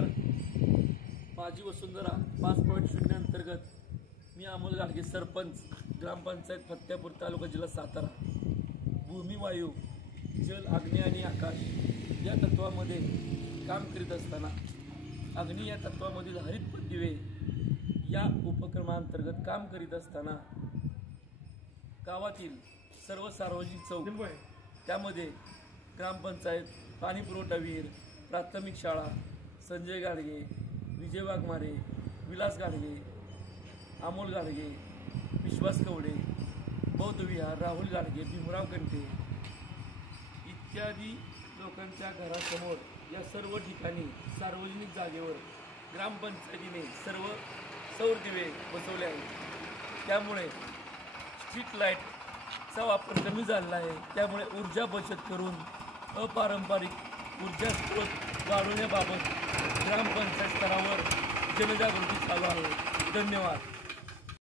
नमस्कार. माझी वसुंधरा 5.0 अंतर्गत मी अमोल गाडगे, सरपंच, ग्रामपंचायत फत्यापूर, तालुका, जिल्हा सातारा. भूमी, वायू, जल, अग्नी आणि आकाश या तत्वामध्ये काम करीत असताना अग्नी या तत्वामधील हरित दिवे या उपक्रमांतर्गत काम करीत असताना गावातील सर्व सार्वजनिक चौक, त्यामध्ये ग्रामपंचायत, पाणी पुरवठा विहीर, प्राथमिक शाळा, संजय गाडगे, विजय वाघमारे, विलास गाडगे, अमोल गाडगे, विश्वास कवडे, बौद्ध विहार, राहुल गाडगे, भीमराव कंटे इत्यादी लोकांच्या घरासमोर या सर्व ठिकाणी सार्वजनिक जागेवर ग्रामपंचायतीने सर्व सौर दिवे बसवले आहेत. त्यामुळे स्ट्रीट लाईटचा वापर कमी झालेला आहे. त्यामुळे ऊर्जा बचत करून अपारंपरिक ऊर्जा स्रोत वाढवण्याबाबत ग्रामपंचायत स्तरावर जनजागृती चालू आहे. धन्यवाद.